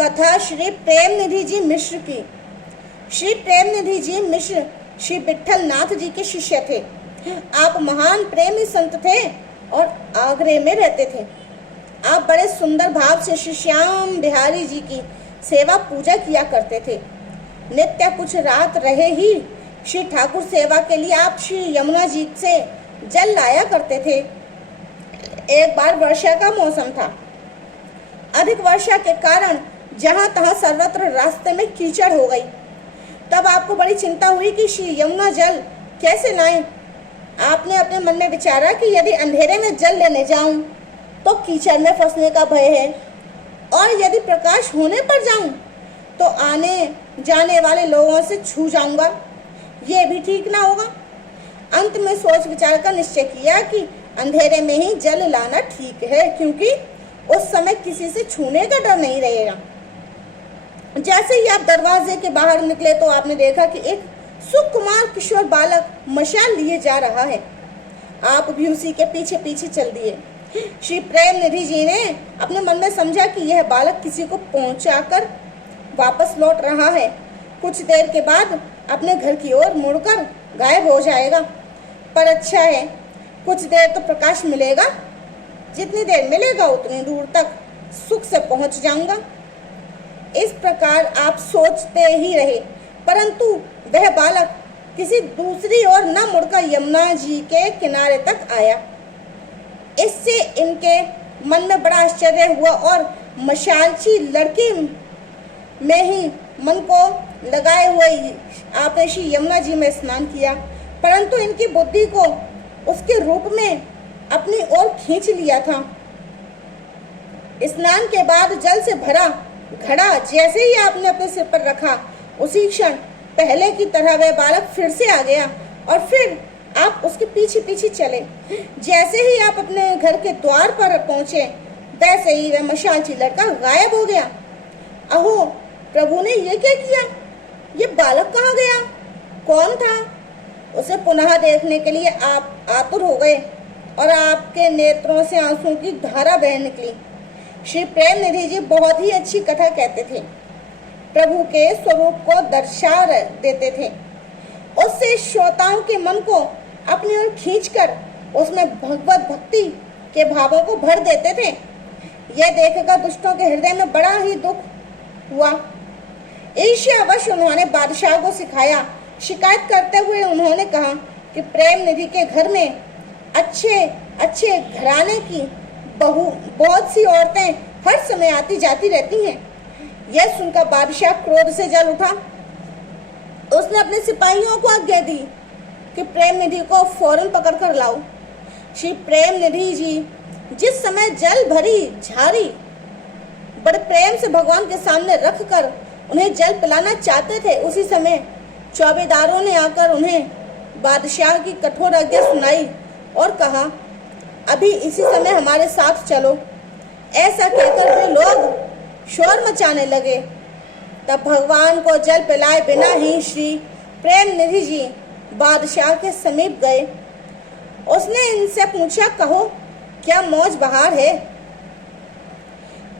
कथा श्री प्रेमनिधि जी मिश्र की। श्री प्रेमनिधि जी मिश्र श्री विट्ठल नाथ जी के शिष्य थे। आप महान प्रेमी संत थे और आगरे में रहते थे। आप बड़े सुंदर भाव से श्री श्याम बिहारी जी की सेवा पूजा किया करते थे। नित्य कुछ रात रहे ही श्री ठाकुर सेवा के लिए आप श्री यमुना जी से जल लाया करते थे। एक बार वर्षा का मौसम था। अधिक वर्षा के कारण जहां तहां सर्वत्र रास्ते में कीचड़ हो गई। तब आपको बड़ी चिंता हुई कि श्री यमुना जल कैसे लाएं। आपने अपने मन में विचारा कि यदि अंधेरे में जल लेने जाऊं तो कीचड़ में फंसने का भय है, और यदि प्रकाश होने पर जाऊं तो आने जाने वाले लोगों से छू जाऊंगा, ये भी ठीक ना होगा। अंत में सोच विचार कर निश्चय किया कि अंधेरे में ही जल लाना ठीक है, क्योंकि उस समय किसी से छूने का डर नहीं रहेगा। जैसे ही आप दरवाजे के बाहर निकले तो आपने देखा कि एक सुकुमार किशोर बालक मशाल लिए जा रहा है। आप भी उसी के पीछे पीछे चल दिए। श्री प्रेमनिधि जी ने अपने मन में समझा कि यह बालक किसी को पहुंचाकर वापस लौट रहा है। कुछ देर के बाद अपने घर की ओर मुड़कर गायब हो जाएगा। पर अच्छा है, कुछ देर तो प्रकाश मिलेगा। जितनी देर मिलेगा उतनी दूर तक सुख से पहुंच जाऊंगा। इस प्रकार आप सोचते ही रहे, परंतु वह बालक किसी दूसरी ओर न मुड़कर यमुना जी के किनारे तक आया। इससे इनके मन में बड़ा आश्चर्य हुआ और मशालची लड़की में ही मन को लगाए हुए आपने श्री यमुना जी में स्नान किया, परंतु इनकी बुद्धि को उसके रूप में अपनी ओर खींच लिया था। स्नान के बाद जल से भरा घड़ा जैसे ही आपने अपने सिर पर रखा, उसी क्षण पहले की तरह वह बालक फिर से आ गया और फिर आप उसके पीछे पीछे चले। जैसे ही आप अपने घर के द्वार पर पहुंचे, वैसे ही वह मशालची लड़का गायब हो गया। अहो प्रभु ने ये क्या किया? ये बालक कहाँ गया? कौन था? उसे पुनः देखने के लिए आप आतुर हो गए और आपके नेत्रों से आंसुओं की धारा बह निकली। श्री प्रेमनिधि जी बहुत ही अच्छी कथा कहते थे, प्रभु के स्वरूप को दर्शा देते थे। उससे श्रोताओं के मन को अपनी ओर खींचकर उसमें भगवत भक्ति के भावों को भर देते थे। यह देखकर दुष्टों के हृदय में बड़ा ही दुख हुआ। ईर्ष्यावश उन्होंने बादशाह को सिखाया। शिकायत करते हुए उन्होंने कहा कि प्रेमनिधि के घर में अच्छे अच्छे घराने की बहुत सी औरतें हर समय आती जाती रहती हैं। यह सुनकर बादशाह क्रोध से जल उठा। उसने अपने सिपाहियों को आज्ञा दी कि प्रेमनिधि को फौरन पकड़ कर लाओ। श्री प्रेमनिधि जी जिस समय जल भरी झारी बड़े प्रेम से भगवान के सामने रखकर उन्हें जल पिलाना चाहते थे, उसी समय चौबेदारों ने आकर उन्हें बादशाह की कठोर आज्ञा सुनाई और कहा, अभी इसी समय हमारे साथ चलो। ऐसा कहकर वे लोग शोर मचाने लगे। तब भगवान को जल पिलाए बिना ही श्री प्रेमनिधि जी बादशाह के समीप गए। उसने इनसे पूछा, कहो क्या मौज बहार है?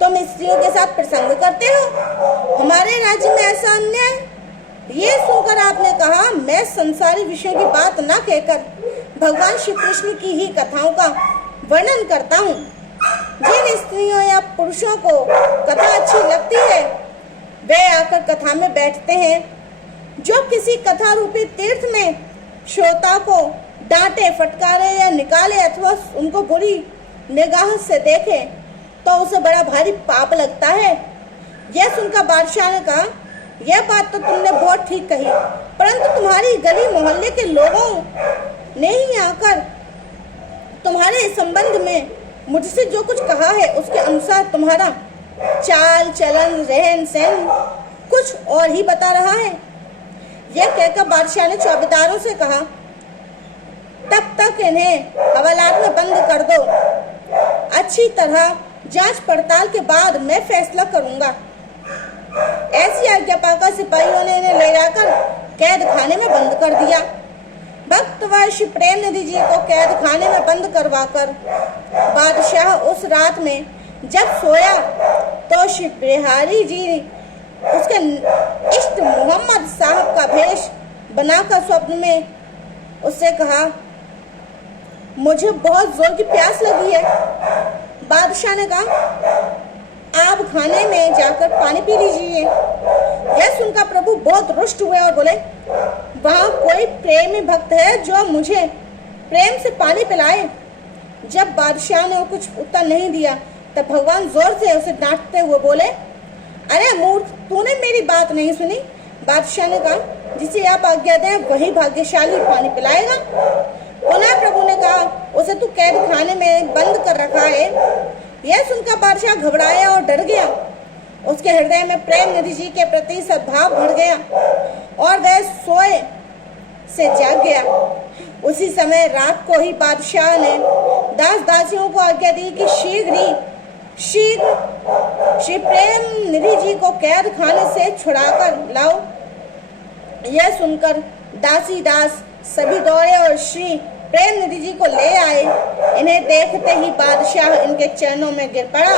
तुम स्त्रियों के साथ प्रसंग करते हो? हमारे राज्य में ऐसा अन्याय? ये सुनकर आपने कहा, मैं संसारी विषयों की बात न कहकर भगवान श्री कृष्ण की ही कथाओं का वर्णन करता हूँ। जिन स्त्रियों या पुरुषों को कथा अच्छी लगती है वे आकर कथा में बैठते हैं। जो किसी कथा रूपी तीर्थ में श्रोता को डांटे, फटकारे या निकाले अथवा उनको बुरी निगाह से देखे तो उसे बड़ा भारी पाप लगता है। यह सुनकर बादशाह ने कहा, यह बात तो तुमने बहुत ठीक कही, परंतु तुम्हारी गली मोहल्ले के लोगों ने ही आकर तुम्हारे संबंध में मुझसे जो कुछ कहा है उसके अनुसार तुम्हारा चाल चलन रहन सहन कुछ और ही बता रहा है। यह कहकर बादशाह ने चौबेदारों से कहा, तब तक इन्हें हवालात में बंद कर दो। अच्छी तरह जांच पड़ताल के बाद मैं फैसला करूंगा। ऐसी आज्ञा पाकर सिपाहियों ने इन्हें ले जाकर कैद खाने में बंद कर दिया। भक्तवश श्री प्रेमनिधि जी को कैद खाने में बंद करवाकर बादशाह उस रात में जब सोया तो श्री बिहारी जी उसके इष्ट मोहम्मद साहब का भेष बनाकर स्वप्न में उससे कहा, मुझे बहुत जोर की प्यास लगी है। बादशाह ने कहा, आप खाने में जाकर पानी पी लीजिए। यह सुनकर प्रभु बहुत रुष्ट हुए और बोले, वहाँ कोई प्रेमी भक्त है जो मुझे प्रेम से पानी पिलाए। जब बादशाह ने कुछ उत्तर नहीं दिया तब भगवान जोर से उसे डांटते हुए बोले, अरे मूर्ख, तूने मेरी बात नहीं सुनी। बादशाह ने कहा, जिसे आप आज्ञा दें वही भाग्यशाली पानी पिलाएगा। पुनः प्रभु ने कहा, उसे तू कैद खाने में बंद कर रखा है। यह सुनकर बादशाह घबराया और डर गया। उसके हृदय में प्रेम निधि जी के प्रति सद्भाव बढ़ गया और वह सोए से जाग गया। उसी समय रात को ही बादशाह ने दास दासियों को आज्ञा दी कि शीघ्र श्री प्रेम निधि जी को कैद खाने से छुड़ाकर लाओ। यह सुनकर दासी दास सभी दौड़े और श्री प्रेम निधि जी को ले आए। इन्हें देखते ही बादशाह इनके चरणों में गिर पड़ा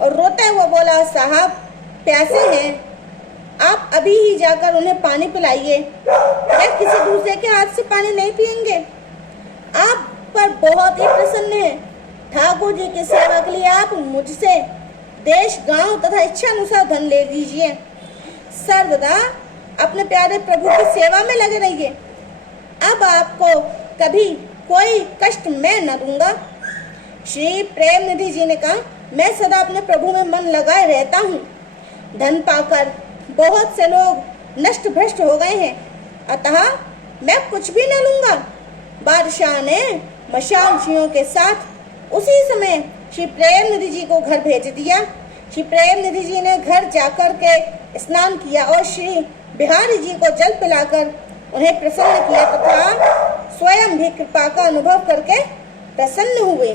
और रोते हुए बोला, साहब प्यासे हैं, आप अभी ही जाकर उन्हें पानी पिलाइए। वे किसी दूसरे के हाथ से पानी नहीं पिएंगे। आप पर बहुत ही प्रसन्न है। ठाकुर जी की सेवा के लिए आप मुझसे देश, गांव तथा इच्छा अनुसार धन ले लीजिए। सर्वदा अपने प्यारे प्रभु की सेवा में लगे रहिए। अब आपको कभी कोई कष्ट मैं न दूंगा। श्री प्रेम निधि जी ने कहा, मैं सदा अपने प्रभु में मन लगाए रहता हूँ। धन पाकर बहुत से लोग नष्ट भ्रष्ट हो गए हैं, अतः मैं कुछ भी न लूंगा। बादशाह ने मशालचियों के साथ उसी समय श्री प्रेम निधि जी को घर भेज दिया। श्री प्रेम निधि जी ने घर जाकर के स्नान किया और श्री बिहारी जी को जल पिलाकर उन्हें प्रसन्न किया तथा स्वयं भी कृपा का अनुभव करके प्रसन्न हुए।